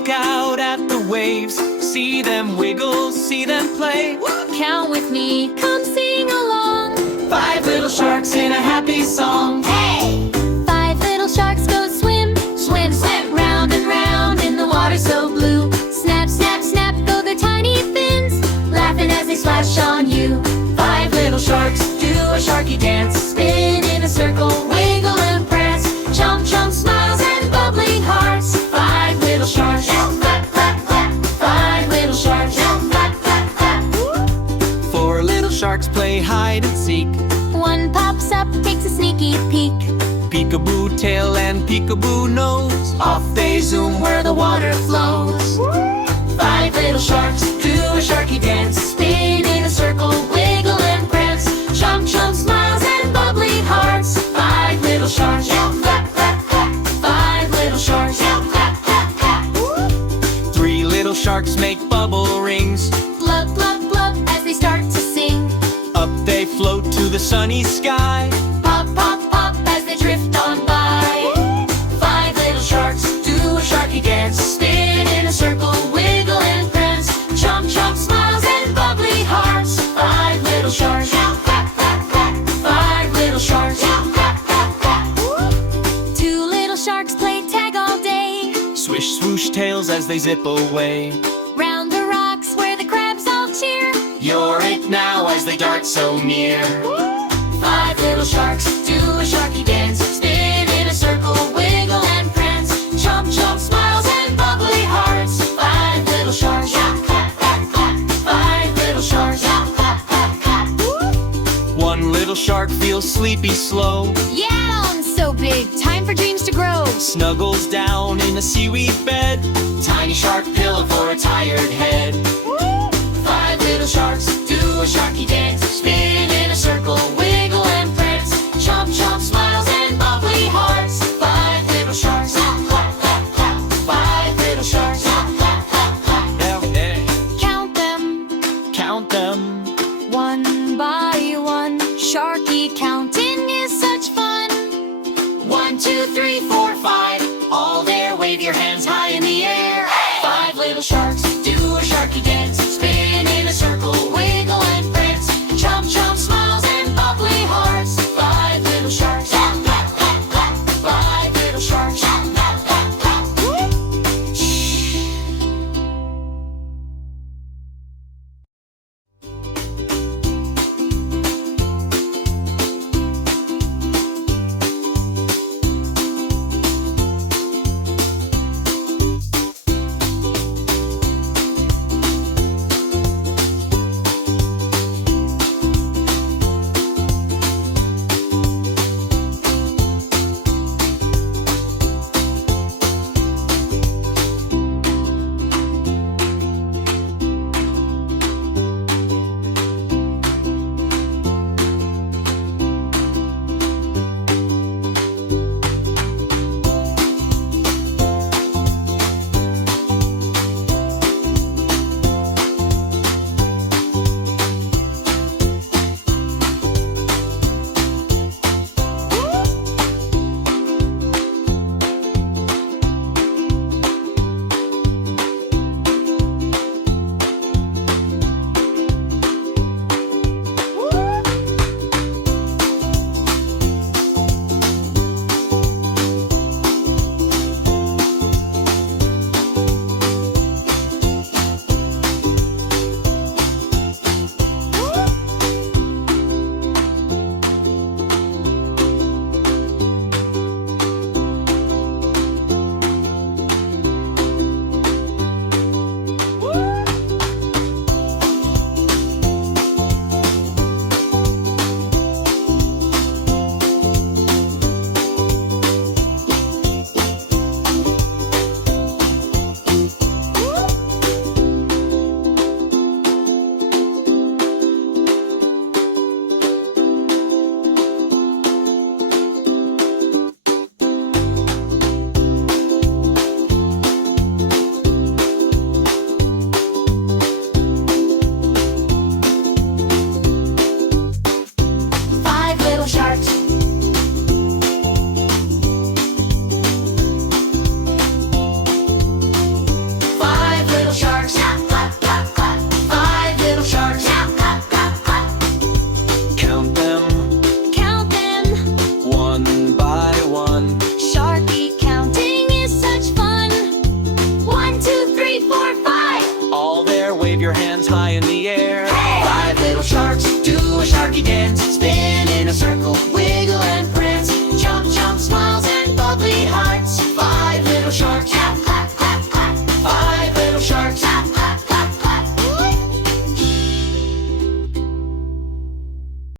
Look out at the waves, see them wiggle, see them play. Count with me, come sing along. 5 little sharks in a happy song. Hey! 5 little sharks go swim, swim, swim, round and round in the water so blue. Snap, snap, snap go their tiny fins, laughing as they splash on you. 5 little sharks do a sharky dance, Spin in a circle, wiggle and prance, chomp, chomp, smiles and bubbling hearts. 5 little sharks. Clap, clap, clap. 5 little sharks. Clap, clap, clap. 4 little sharks play hide and seek. One pops up, takes a sneaky peek. Peekaboo tail and peekaboo nose, off they zoom where the water flows. 5 little sharks do a sharky dance, Spin in a circle, wiggle and prance, chomp, chomp, smiles and bubbling hearts. 5 little sharks. Clap, clap, clap. 5 little sharks. Clap, clap, clap. 3 little sharks make bubble rings. Blub, blub, blub as they start to sing. Up they float to the sunny sky. Pop, pop, pop as they drift on by. 5 little sharks do a sharky dance, Spin in a circle, wiggle and prance, chomp, chomp, smiles and bubbling hearts. 5 little sharks. Clap, clap, clap. 5 little sharks. Clap, clap, clap. 2 little sharks play tag all day, Swish, swoosh tails as they zip away. round the rocks where the crabs all cheer. You're it now as they dart so near. 5 little sharks do a sharky dance, spin in a circle, wiggle and prance, chomp, chomp, smiles and bubbly hearts. 5 little sharks. Clap, clap, clap. 5 little sharks. Clap, clap, clap. 1 little shark feels sleepy slow, Yeah, so big, time for dreams to grow. snuggles down in a seaweed bed. Tiny shark pillow for a tired head. 5 little sharks do a sharky dance, spin in a circle,